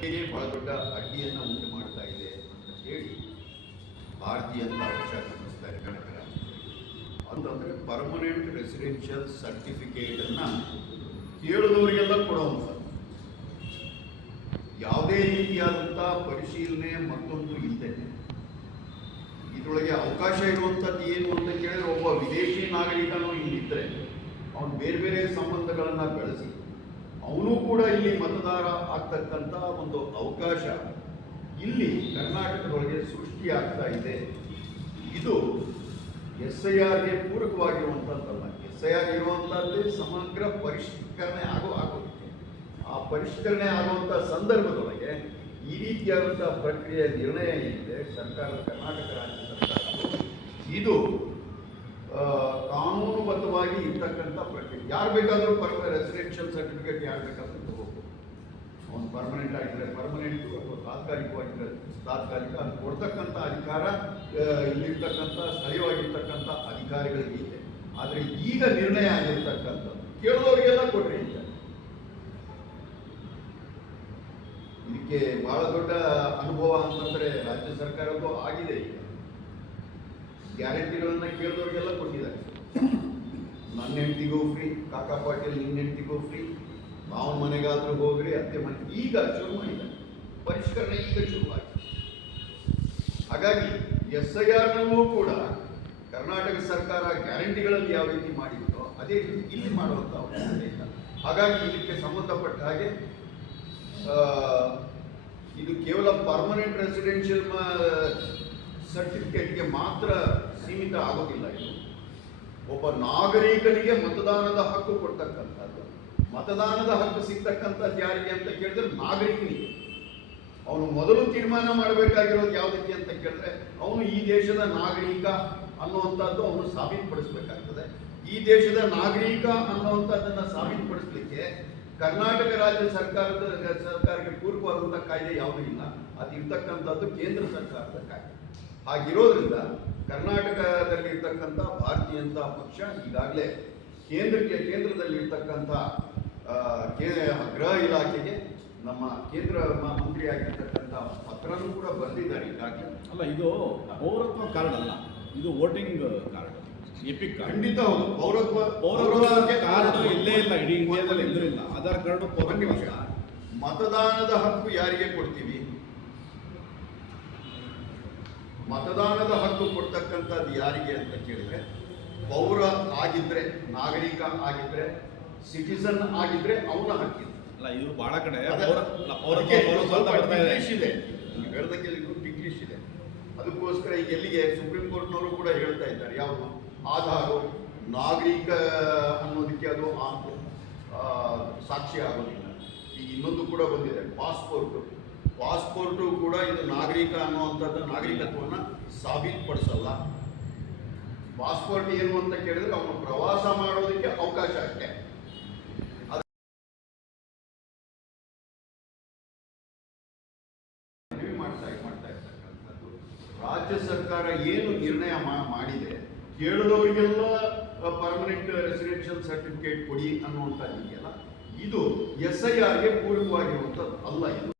ಪ್ರಕ್ರಿಯೆಗೆ ಬಹಳ ದೊಡ್ಡ ಅಡ್ಡಿಯನ್ನು ಉಂಟು ಮಾಡ್ತಾ ಇದೆ ಅಂತ ಹೇಳಿ ಭಾರತೀಯ ಪಕ್ಷ ಗಮನಿಸ್ತಾರೆ ಕನ್ನಡ ಅಂತಂದರೆ ಪರ್ಮನೆಂಟ್ ರೆಸಿಡೆನ್ಷಿಯಲ್ ಸರ್ಟಿಫಿಕೇಟನ್ನು ಕೇಳಿದವರಿಗೆಲ್ಲ ಕೊಡುವಂಥದ್ದು. ಯಾವುದೇ ರೀತಿಯಾದಂಥ ಪರಿಶೀಲನೆ ಮತ್ತೊಂದು ಇಲ್ಲದೆ ಇದರೊಳಗೆ ಅವಕಾಶ ಇರುವಂಥದ್ದು ಏನು ಅಂತ ಕೇಳಿದ್ರೆ, ಒಬ್ಬ ವಿದೇಶಿ ನಾಗರಿಕನೂ ಇಲ್ಲಿದ್ದರೆ ಅವನು ಬೇರೆ ಬೇರೆ ಸಂಬಂಧಗಳನ್ನು ಬೆಳೆಸಿ ಅವನು ಕೂಡ ಇಲ್ಲಿ ಮತದಾರ ಆಗ್ತಕ್ಕಂಥ ಒಂದು ಅವಕಾಶ ಇಲ್ಲಿ ಕರ್ನಾಟಕದೊಳಗೆ ಸೃಷ್ಟಿಯಾಗ್ತಾ ಇದೆ. ಇದು SIRಗೆ ಪೂರಕವಾಗಿರುವಂಥದ್ದಲ್ಲ. SIR ಇರುವಂಥದ್ದೇ ಸಮಗ್ರ ಪರಿಷ್ಕರಣೆ ಆಗೋದಕ್ಕೆ. ಆ ಪರಿಷ್ಕರಣೆ ಆಗುವಂಥ ಸಂದರ್ಭದೊಳಗೆ ಈ ರೀತಿಯಾದಂಥ ಪ್ರಕ್ರಿಯೆ ನಿರ್ಣಯ ಏನಿದೆ ಸರ್ಕಾರದ, ಕರ್ನಾಟಕ ರಾಜ್ಯ ಸರ್ಕಾರ, ಇದು ಕಾನೂನುಬದ್ಧವಾಗಿ ಇರ್ತಕ್ಕಂಥ ಪ್ರಕ್ರಿಯೆ. ಯಾರು ಬೇಕಾದರೂ ರೆಸಿಡೆನ್ಷಿಯಲ್ ಸರ್ಟಿಫಿಕೇಟ್ ಯಾರು ಬೇಕಾದರೂ ತಗೋಬಹುದು. ಅವನು ಪರ್ಮನೆಂಟ್ ಆಗಿದ್ರೆ ಪರ್ಮನೆಂಟು, ಅಥವಾ ತಾತ್ಕಾಲಿಕವಾಗಿದ್ದರೆ ತಾತ್ಕಾಲಿಕ, ಅದು ಕೊಡ್ತಕ್ಕಂಥ ಅಧಿಕಾರ ಇಲ್ಲಿರ್ತಕ್ಕಂಥ ಸ್ಥಳೀಯವಾಗಿರ್ತಕ್ಕಂಥ ಅಧಿಕಾರಿಗಳಿಗೆ ಇದೆ. ಆದರೆ ಈಗ ನಿರ್ಣಯ ಆಗಿರ್ತಕ್ಕಂಥದ್ದು ಕೇಳೋರಿಗೆಲ್ಲ ಕೊಡ್ರಿ ಅಂತ. ಇದಕ್ಕೆ ಬಹಳ ದೊಡ್ಡ ಅನುಭವ ಅಂತಂದರೆ ರಾಜ್ಯ ಸರ್ಕಾರದ್ದು ಆಗಿದೆ. ಈಗ ಗ್ಯಾರಂಟಿಗಳನ್ನ ಕೇಳಿದವರಿಗೆಲ್ಲ ಕೊಟ್ಟಿದ್ದಾರೆ. ನನ್ನ ಹೆಂಡತಿಗೂ ಫ್ರೀ, ಕಾಕಾ ಪಾಟೀಲ್ ನಿನ್ನ ಹೆಂಡತಿಗೂ ಫ್ರೀ, ಮಾವನ ಮನೆಗಾದ್ರೂ ಹೋಗ್ರಿ, ಅತ್ತೆ ಮನೆ. ಈಗ ಶುರು ಮಾಡಿದ್ದಾರೆ ಪರಿಷ್ಕರಣೆ, ಈಗ ಶುರುವಾಗಿದೆ. ಹಾಗಾಗಿ SIRನಲ್ಲೂ ಕೂಡ ಕರ್ನಾಟಕ ಸರ್ಕಾರ ಗ್ಯಾರಂಟಿಗಳಲ್ಲಿ ಯಾವ ರೀತಿ ಮಾಡಿದ್ದೋ ಅದೇ ರೀತಿ ಇಲ್ಲಿ ಮಾಡುವಂಥ ಅವಶ್ಯಕತೆ ಇಲ್ಲ. ಹಾಗಾಗಿ ಇದಕ್ಕೆ ಸಂಬಂಧಪಟ್ಟ ಹಾಗೆ ಇದು ಕೇವಲ ಪರ್ಮನೆಂಟ್ ರೆಸಿಡೆನ್ಷಿಯಲ್ ಸರ್ಟಿಫಿಕೇಟ್ಗೆ ಮಾತ್ರ ಸೀಮಿತ ಆಗೋದಿಲ್ಲ. ಇದು ಒಬ್ಬ ನಾಗರಿಕನಿಗೆ ಮತದಾನದ ಹಕ್ಕು ಕೊಡ್ತಕ್ಕಂಥದ್ದು. ಮತದಾನದ ಹಕ್ಕು ಸಿಗ್ತಕ್ಕಂಥದ್ದು ಯಾರಿಗೆ ಅಂತ ಕೇಳಿದ್ರೆ ನಾಗರಿಕನಿಗೆ. ಅವನು ಮೊದಲು ತೀರ್ಮಾನ ಮಾಡಬೇಕಾಗಿರೋದು ಯಾವುದಕ್ಕೆ ಅಂತ ಕೇಳಿದ್ರೆ, ಅವನು ಈ ದೇಶದ ನಾಗರಿಕ ಅನ್ನುವಂಥದ್ದು ಅವನು ಸಾಬೀತುಪಡಿಸಬೇಕಾಗ್ತದೆ. ಈ ದೇಶದ ನಾಗರಿಕ ಅನ್ನುವಂಥದ್ದನ್ನು ಸಾಬೀತುಪಡಿಸಲಿಕ್ಕೆ ಕರ್ನಾಟಕ ರಾಜ್ಯ ಸರ್ಕಾರಕ್ಕೆ ಪೂರಕವಾದಂಥ ಕಾಯ್ದೆ ಯಾವುದೂ ಇಲ್ಲ. ಅದು ಇರ್ತಕ್ಕಂಥದ್ದು ಕೇಂದ್ರ ಸರ್ಕಾರದ ಕಾಯ್ದೆ. ಹಾಗಿರೋದ್ರಿಂದ ಕರ್ನಾಟಕದಲ್ಲಿರ್ತಕ್ಕಂಥ ಭಾರತೀಯ ಜನತಾ ಪಕ್ಷ ಈಗಾಗಲೇ ಕೇಂದ್ರದಲ್ಲಿರ್ತಕ್ಕಂಥ ಗೃಹ ಇಲಾಖೆಗೆ ನಮ್ಮ ಕೇಂದ್ರ ಮಂತ್ರಿಯಾಗಿರ್ತಕ್ಕಂಥ ಪತ್ರನೂ ಕೂಡ ಬರೆದಿದ್ದಾರೆ ಈಗಾಗಲೇ. ಅಲ್ಲ, ಇದು ಪೌರತ್ವ ಕಾರ್ಡ್ ಅಲ್ಲ, ಇದು ವೋಟಿಂಗ್ ಕಾರ್ಡ್, ಎಪಿಕ್ ಕಾರ್ಡ್. ಖಂಡಿತ ಹೌದು. ಪೌರತ್ವ ಕಾರ್ಡ್ ಇಲ್ಲೇ ಇಲ್ಲ, ಇಡೀ ಇಂಡಿಯಾದಲ್ಲಿ ಎಲ್ಲೂ ಇಲ್ಲ. ಆಧಾರ್ ಕಾರ್ಡು ಪೌರತ್ವ. ಮತದಾನದ ಹಕ್ಕು ಯಾರಿಗೆ ಕೊಡ್ತೀವಿ? ಮತದಾನದ ಹಕ್ಕು ಕೊಡ್ತಕ್ಕಂಥದ್ದು ಯಾರಿಗೆ ಅಂತ ಕೇಳಿದ್ರೆ, ಪೌರ ಆಗಿದ್ರೆ, ನಾಗರಿಕ ಆಗಿದ್ರೆ, ಸಿಟಿಸನ್ ಆಗಿದ್ರೆ ಅವನ ಹಕ್ಕಿದೆ. ಅಲ್ಲ, ಇದು ಬಹಳ ಕಡೆ ಇಂಗ್ಲಿಷ್ ಇದೆ, ಹೇಳ್ದಂಗೆ ಇಂಗ್ಲಿಷ್ ಇದೆ. ಅದಕ್ಕೋಸ್ಕರ ಈಗ ಎಲ್ಲಿಗೆ ಸುಪ್ರೀಂ ಕೋರ್ಟ್ನವರು ಕೂಡ ಹೇಳ್ತಾ ಇದ್ದಾರೆ, ಯಾವುದು ಆಧಾರು ನಾಗರಿಕ ಅನ್ನೋದಕ್ಕೆ ಅದು ಸಾಕ್ಷಿ ಆಗೋದಿಲ್ಲ. ಈಗ ಇನ್ನೊಂದು ಕೂಡ ಬಂದಿದೆ, ಪಾಸ್ಪೋರ್ಟು ಕೂಡ ಇದು ನಾಗರಿಕ ಅನ್ನುವಂಥದ್ದು ನಾಗರಿಕತ್ವವನ್ನು ಸಾಬೀತುಪಡಿಸಲ್ಲ. ಪಾಸ್ಪೋರ್ಟ್ ಏನು ಅಂತ ಕೇಳಿದ್ರೆ ಅವನು ಪ್ರವಾಸ ಮಾಡೋದಕ್ಕೆ ಅವಕಾಶ ಅಷ್ಟೇ. ಮಾಡ್ತಾ ಇರ್ತಕ್ಕಂಥದ್ದು ರಾಜ್ಯ ಸರ್ಕಾರ ಏನು ನಿರ್ಣಯ ಮಾಡಿದೆ, ಕೇಳಿದವರಿಗೆಲ್ಲ ಪರ್ಮನೆಂಟ್ ರೆಸಿಡೆನ್ಷಿಯಲ್ ಸರ್ಟಿಫಿಕೇಟ್ ಕೊಡಿ ಅನ್ನುವಂಥದ್ದು ಇದೆಯಲ್ಲ, ಇದು SIRಗೆ ಪೂರಕವಾಗಿರುವಂಥದ್ದು ಅಲ್ಲ. ಇದು